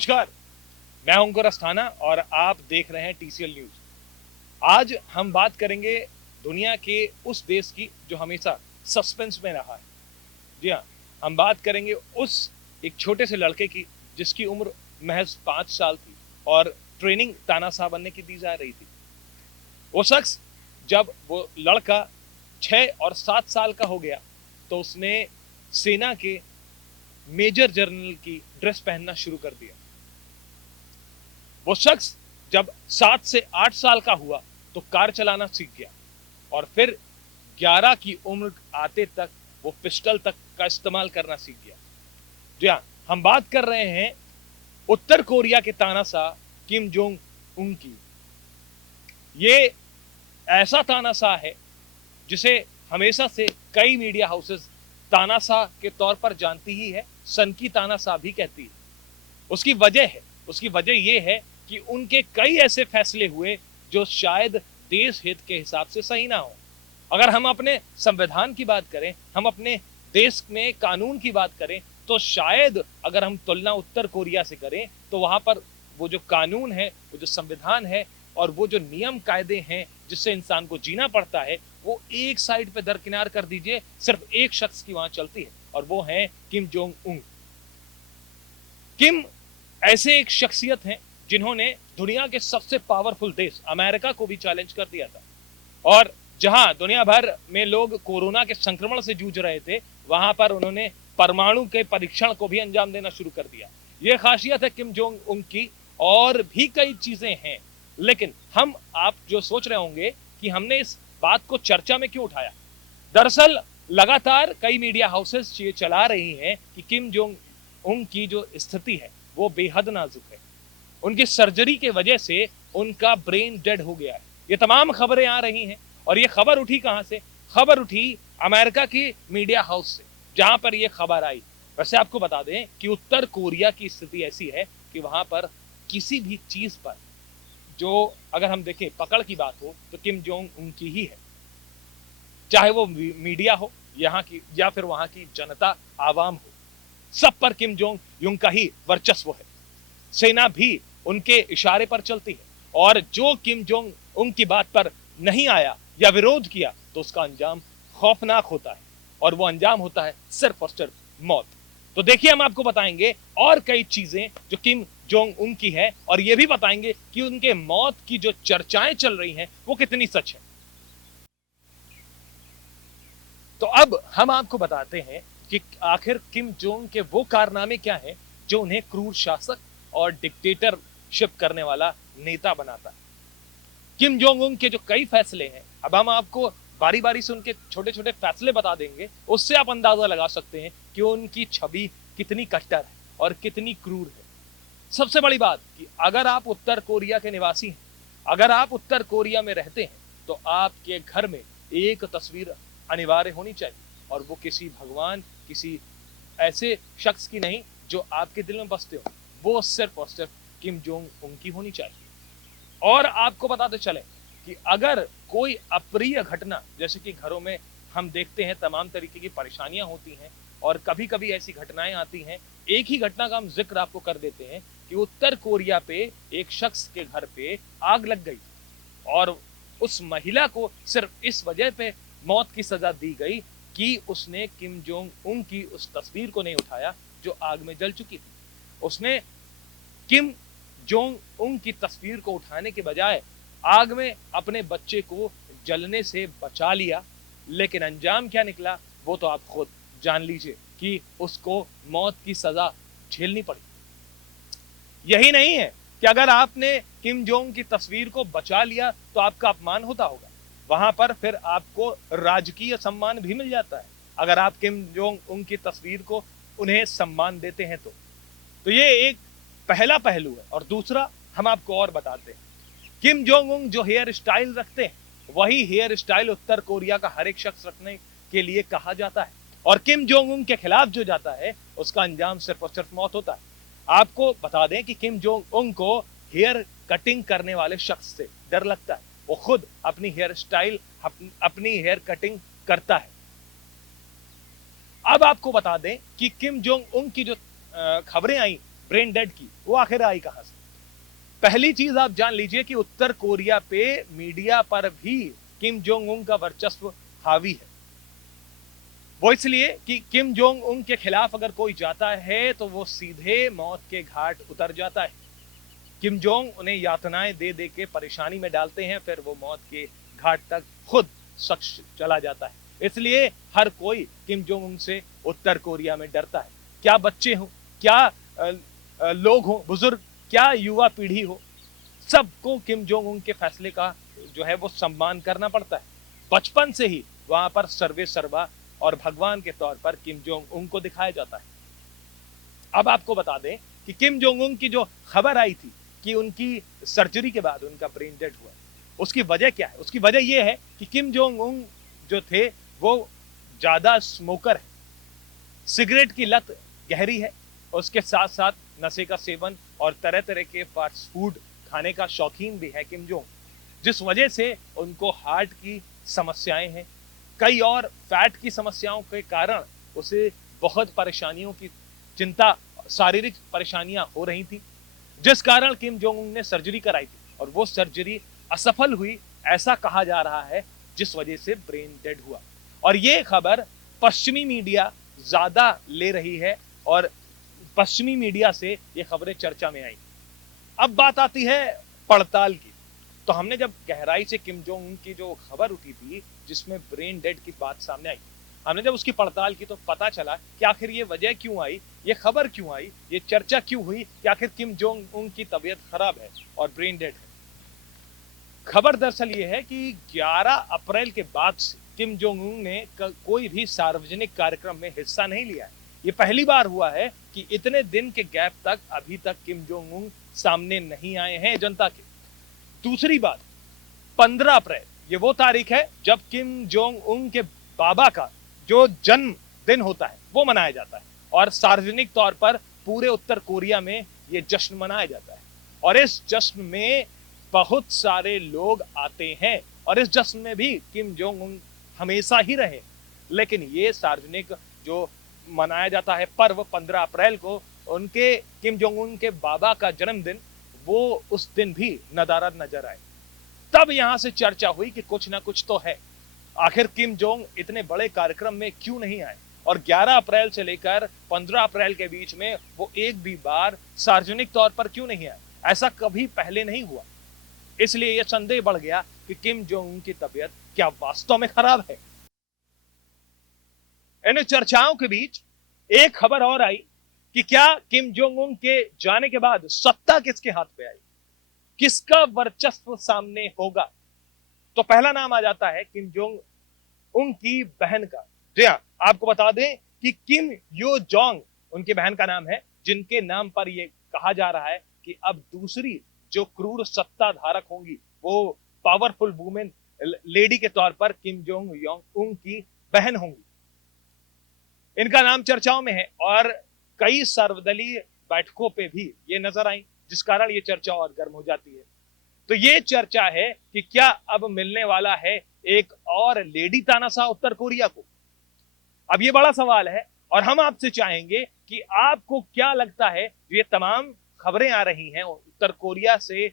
नमस्कार, मैं हूं अंकुर अस्थाना और आप देख रहे हैं टीसीएल न्यूज। आज हम बात करेंगे दुनिया के उस देश की जो हमेशा सस्पेंस में रहा है। जी हाँ, हम बात करेंगे उस एक छोटे से लड़के की जिसकी उम्र महज 5 साल थी और ट्रेनिंग तानाशाह बनने की दी जा रही थी। वो शख्स जब वो लड़का 6 और 7 साल का हो गया तो उसने सेना के मेजर जनरल की ड्रेस पहनना शुरू कर दिया। वो शख्स जब 7 से 8 साल का हुआ तो कार चलाना सीख गया और फिर 11 की उम्र आते तक वो पिस्टल तक का इस्तेमाल करना सीख गया। जी हाँ, हम बात कर रहे हैं उत्तर कोरिया के तानाशाह किम जोंग उन की। ये ऐसा तानाशाह है जिसे हमेशा से कई मीडिया हाउसेस तानाशाह के तौर पर जानती ही है, सन की तानाशाह भी कहती है। उसकी वजह यह है कि उनके कई ऐसे फैसले हुए जो शायद देश हित के हिसाब से सही ना हो। अगर हम अपने संविधान की बात करें, हम अपने देश में कानून की बात करें, तो शायद अगर हम तुलना उत्तर कोरिया से करें तो वहां पर वो जो कानून है, वो जो संविधान है और वो जो नियम कायदे हैं जिससे इंसान को जीना पड़ता है, वो एक साइड पे दरकिनार कर दीजिए, सिर्फ एक शख्स की वहां चलती है और वो है किम जोंग उन। किम ऐसे एक शख्सियत हैं जिन्होंने दुनिया के सबसे पावरफुल देश अमेरिका को भी चैलेंज कर दिया था और जहां दुनिया भर में लोग कोरोना के संक्रमण से जूझ रहे थे, वहां पर उन्होंने परमाणु के परीक्षण को भी अंजाम देना शुरू कर दिया। यह खासियत है किम जोंग उन की। और भी कई चीजें हैं, लेकिन आप जो सोच रहे होंगे कि हमने इस बात को चर्चा में क्यों उठाया, दरअसल लगातार कई मीडिया हाउसेस ये चला रही हैं कि किम जोंग उन की जो स्थिति है वो बेहद नाजुक है। उनकी सर्जरी के वजह से उनका ब्रेन डेड हो गया है। ये तमाम खबरें आ रही हैं और ये खबर उठी कहां से? खबर उठी अमेरिका की मीडिया हाउस से, जहां पर ये खबर आई। वैसे आपको बता दें कि उत्तर कोरिया की स्थिति ऐसी है कि वहां पर किसी भी चीज पर जो अगर हम देखें पकड़ की बात हो तो किम जोंग उन की ही है। चाहे वो मीडिया हो यहाँ की या फिर वहां की जनता आवाम हो, सब पर किम जोंग उन का ही वर्चस्व है। सेना भी उनके इशारे पर चलती है और जो किम जोंग उन की बात पर नहीं आया या विरोध किया तो उसका अंजाम खौफनाक होता है और वो अंजाम होता है सिर्फ और सिर्फ मौत। तो देखिए, हम आपको बताएंगे और कई चीजें जो किम जोंग उन की है और ये भी बताएंगे कि उनके मौत की जो चर्चाएं चल रही हैं वो कितनी सच है। तो अब हम आपको बताते हैं कि आखिर किम जोंग के वो कारनामे क्या हैं जो उन्हें क्रूर शासक और डिक्टेटरशिप करने वाला नेता बनाता है। किम जोंग उन के जो कई फैसले हैं, अब हम आपको बारी बारी से उनके छोटे छोटे फैसले बता देंगे, उससे आप अंदाजा लगा सकते हैं कि उनकी छवि कितनी कट्टर है और कितनी क्रूर है। सबसे बड़ी बात कि अगर आप उत्तर कोरिया के निवासी हैं, अगर आप उत्तर कोरिया में रहते हैं, तो आपके घर में एक तस्वीर अनिवार्य होनी चाहिए और वो किसी भगवान, किसी ऐसे शख्स की नहीं जो आपके दिल में बसते हो, वो सिर्फ और सिर्फ किम जोंग उन की होनी चाहिए। और आपको बताते चले कि अगर कोई अप्रिय घटना, जैसे कि घरों में हम देखते हैं तमाम तरीके की परेशानियां होती हैं और कभी कभी ऐसी घटनाएं आती हैं, एक ही घटना का हम जिक्र आपको कर देते हैं कि उत्तर कोरिया पे एक शख्स के घर पे आग लग गई और उस महिला को सिर्फ इस वजह पे मौत की सजा दी गई कि उसने किम जोंग उन की उस तस्वीर को नहीं उठाया जो आग में जल चुकी थी। उसने किम जोंग उन की तस्वीर को उठाने के बजाय आग में अपने बच्चे को जलने से बचा लिया, लेकिन अंजाम क्या निकला वो तो आप खुद जान लीजिए कि उसको मौत की सजा झेलनी पड़ी। यही नहीं है कि अगर आपने किम जोंग की तस्वीर को बचा लिया तो आपका अपमान होता होगा, वहां पर फिर आपको राजकीय सम्मान भी मिल जाता है अगर आप किम जोंग उन की तस्वीर को उन्हें सम्मान देते हैं तो ये एक पहला पहलू है। और दूसरा हम आपको और बताते हैं, किम जोंग उन जो हेयर स्टाइल रखते हैं वही हेयर स्टाइल उत्तर कोरिया का हर एक शख्स रखने के लिए कहा जाता है और किम जोंग उन के खिलाफ जो जाता है उसका अंजाम सिर्फ और सिर्फ मौत होता है। आपको बता दें कि किम जोंग उन को हेयर कटिंग करने वाले शख्स से डर लगता है, वो खुद अपनी हेयर स्टाइल, अपनी हेयर कटिंग करता है। अब आपको बता दें कि किम जोंग उन की जो खबरें आई ब्रेन डेड की, वो आखिर आई कहां से? पहली चीज आप जान लीजिए कि उत्तर कोरिया पे मीडिया पर भी किम जोंग उन का वर्चस्व हावी है। वो इसलिए कि किम जोंग उन के खिलाफ अगर कोई जाता है तो वो सीधे मौत के घाट उतर जाता है। किम जोंग उन्हें यातनाएं दे दे के परेशानी में डालते हैं, फिर वो मौत के घाट तक खुद शख्स चला जाता है। इसलिए हर कोई किम जोंग उन से उत्तर कोरिया में डरता है। क्या बच्चे हों, क्या लोग हों, बुजुर्ग, क्या युवा पीढ़ी हो, सबको किम जोंग उन के फैसले का जो है वो सम्मान करना पड़ता है। बचपन से ही वहां पर सर्वे सर्वा और भगवान के तौर पर किम जोंग उन को दिखाया जाता है। अब आपको बता दें कि किम जोंग उन की जो खबर आई थी कि उनकी सर्जरी के बाद उनका ब्रेन डेड हुआ, उसकी वजह क्या है? उसकी वजह यह है कि किम जोंग उन जो थे वो ज्यादा स्मोकर है, सिगरेट की लत गहरी है, उसके साथ साथ नशे का सेवन और तरह तरह के फास्ट फूड खाने का शौकीन भी है किम जोंग, जिस वजह से उनको हार्ट की समस्याएं हैं, कई और फैट की समस्याओं के कारण उसे बहुत परेशानियों की चिंता, शारीरिक परेशानियां हो रही थी, जिस कारण किम जोंग उन ने सर्जरी कराई थी और वो सर्जरी असफल हुई, ऐसा कहा जा रहा है, जिस वजह से ब्रेन डेड हुआ। और ये खबर पश्चिमी मीडिया ज्यादा ले रही है और पश्चिमी मीडिया से ये खबरें चर्चा में आई। अब बात आती है पड़ताल की। तो हमने जब गहराई से किम जोंग उन की जो खबर उठी थी जिसमें ब्रेन डेड की बात सामने आई, हमने जब उसकी पड़ताल की तो पता चला कि आखिर ये वजह क्यों आई, ये खबर क्यों आई, ये चर्चा क्यों हुई कि आखिर किम जोंग उन की तबीयत खराब है और ब्रेन डेड है। खबर दरअसल ये है कि 11 अप्रैल के बाद से किम जोंग उन ने कोई भी सार्वजनिक कार्यक्रम में हिस्सा नहीं लिया है। ये पहली बार हुआ है कि इतने दिन के गैप तक अभी तक किम जोंग उन सामने नहीं आए हैं जनता के। दूसरी बात, 15 अप्रैल ये वो तारीख है जब किम जोंग उन के बाबा का जो जन्म दिन होता है वो मनाया जाता है और सार्वजनिक तौर पर पूरे उत्तर कोरिया में ये जश्न मनाया जाता है और इस जश्न में बहुत सारे लोग आते हैं और इस जश्न में भी किम जोंग उन हमेशा ही रहे। लेकिन ये सार्वजनिक जो मनाया जाता है पर्व 15 अप्रैल को, उनके किम जोंग उन के बाबा का जन्मदिन, वो उस दिन भी नदारद नजर आए। तब यहां से चर्चा हुई कि कुछ ना कुछ तो है, आखिर किम जोंग इतने बड़े कार्यक्रम में क्यों नहीं आए और 11 अप्रैल से लेकर 15 अप्रैल के बीच में वो एक भी बार सार्वजनिक तौर पर क्यों नहीं आए, ऐसा कभी पहले नहीं हुआ। इसलिए यह संदेह बढ़ गया कि किम जोंग उन की तबीयत क्या वास्तव में खराब है। इन चर्चाओं के बीच एक खबर और आई कि क्या किम जोंग उन के जाने के बाद सत्ता किसके हाथ पे आई, किसका वर्चस्व सामने होगा। तो पहला नाम आ जाता है किम जोंग उन की बहन का। जी हाँ, आपको बता दें कि किम यो जोंग उनकी बहन का नाम है, जिनके नाम पर यह कहा जा रहा है कि अब दूसरी जो क्रूर सत्ता धारक होंगी वो पावरफुल वुमेन लेडी के तौर पर किम जोंग उन की बहन होंगी। इनका नाम चर्चाओं में है और कई सर्वदलीय बैठकों पे भी ये नजर आई, जिस कारण ये चर्चा और गर्म हो जाती है। तो ये चर्चा है कि क्या अब मिलने वाला है एक और लेडी तानाशाह उत्तर कोरिया को। अब ये बड़ा सवाल है और हम आपसे चाहेंगे कि आपको क्या लगता है, ये तमाम खबरें आ रही हैं उत्तर कोरिया से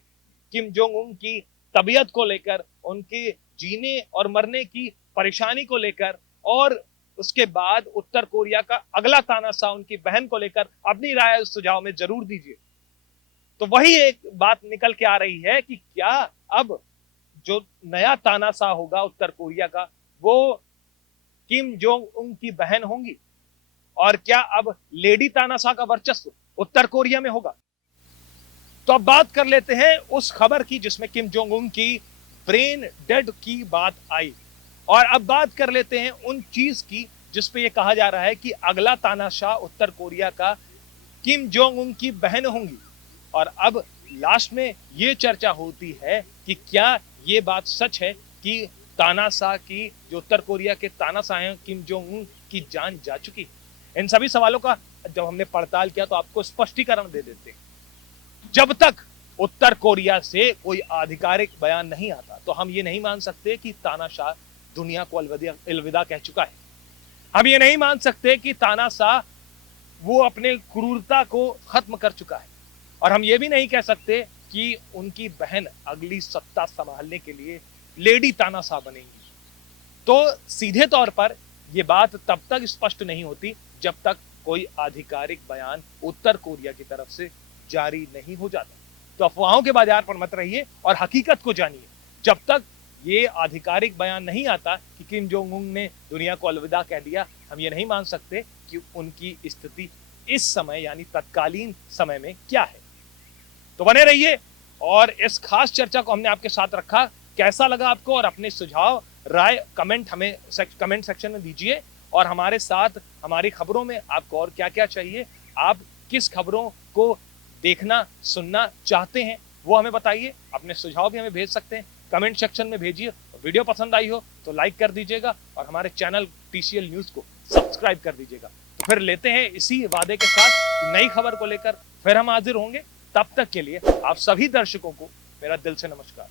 किम जोंग उन की तबीयत को लेकर, उनके जीने और मरने की परेशानी को लेकर, और उसके बाद उत्तर कोरिया का अगला तानाशाह उनकी बहन को लेकर अपनी राय सुझाव में जरूर दीजिए। तो वही एक बात निकल के आ रही है कि क्या अब जो नया तानाशाह होगा उत्तर कोरिया का वो किम जोंग उन की बहन होंगी और क्या अब लेडी तानाशाह का वर्चस्व उत्तर कोरिया में होगा। तो अब बात कर लेते हैं उस खबर की जिसमें किम जोंग उन की ब्रेन डेड की बात आई, और अब बात कर लेते हैं उन चीज की जिसपे यह कहा जा रहा है कि अगला तानाशाह उत्तर कोरिया का किम जोंग उन की बहन होंगी। और अब लास्ट में यह चर्चा होती है कि क्या यह बात सच है कि तानाशाह की, जो उत्तर कोरिया के तानाशाह हैं किम जोंग उन की जान जा चुकी है। इन सभी सवालों का जब हमने पड़ताल किया तो आपको स्पष्टीकरण दे देते हैं। जब तक उत्तर कोरिया से कोई आधिकारिक बयान नहीं आता तो हम ये नहीं मान सकते कि तानाशाह दुनिया को अलविदा कह चुका है। हम ये नहीं मान सकते कि तानाशाह वो अपने क्रूरता को खत्म कर चुका है। और हम ये भी नहीं कह सकते कि उनकी बहन अगली सत्ता संभालने के लिए लेडी तानाशाह बनेंगी। तो सीधे तौर पर यह बात तब तक स्पष्ट नहीं होती जब तक कोई आधिकारिक बयान उत्तर कोरिया की तरफ से जारी नहीं हो जाता। तो अफवाहों के बाजार पर मत रहिए और हकीकत को जानिए। जब तक ये आधिकारिक बयान नहीं आता कि किम जोंग उन ने दुनिया को अलविदा कह दिया, हम ये नहीं मान सकते कि उनकी स्थिति इस समय यानी तत्कालीन समय में क्या है। तो बने रहिए और इस खास चर्चा को हमने आपके साथ रखा। कैसा लगा आपको, और अपने सुझाव राय कमेंट सेक्शन में दीजिए। और हमारे साथ हमारी खबरों में आपको और क्या क्या चाहिए, आप किस खबरों को देखना सुनना चाहते हैं वो हमें बताइए। अपने सुझाव भी हमें भेज सकते हैं, कमेंट सेक्शन में भेजिए। वीडियो पसंद आई हो तो लाइक कर दीजिएगा और हमारे चैनल टीसीएल न्यूज को सब्सक्राइब कर दीजिएगा। फिर लेते हैं इसी वादे के साथ नई खबर को लेकर फिर हम हाजिर होंगे। तब तक के लिए आप सभी दर्शकों को मेरा दिल से नमस्कार।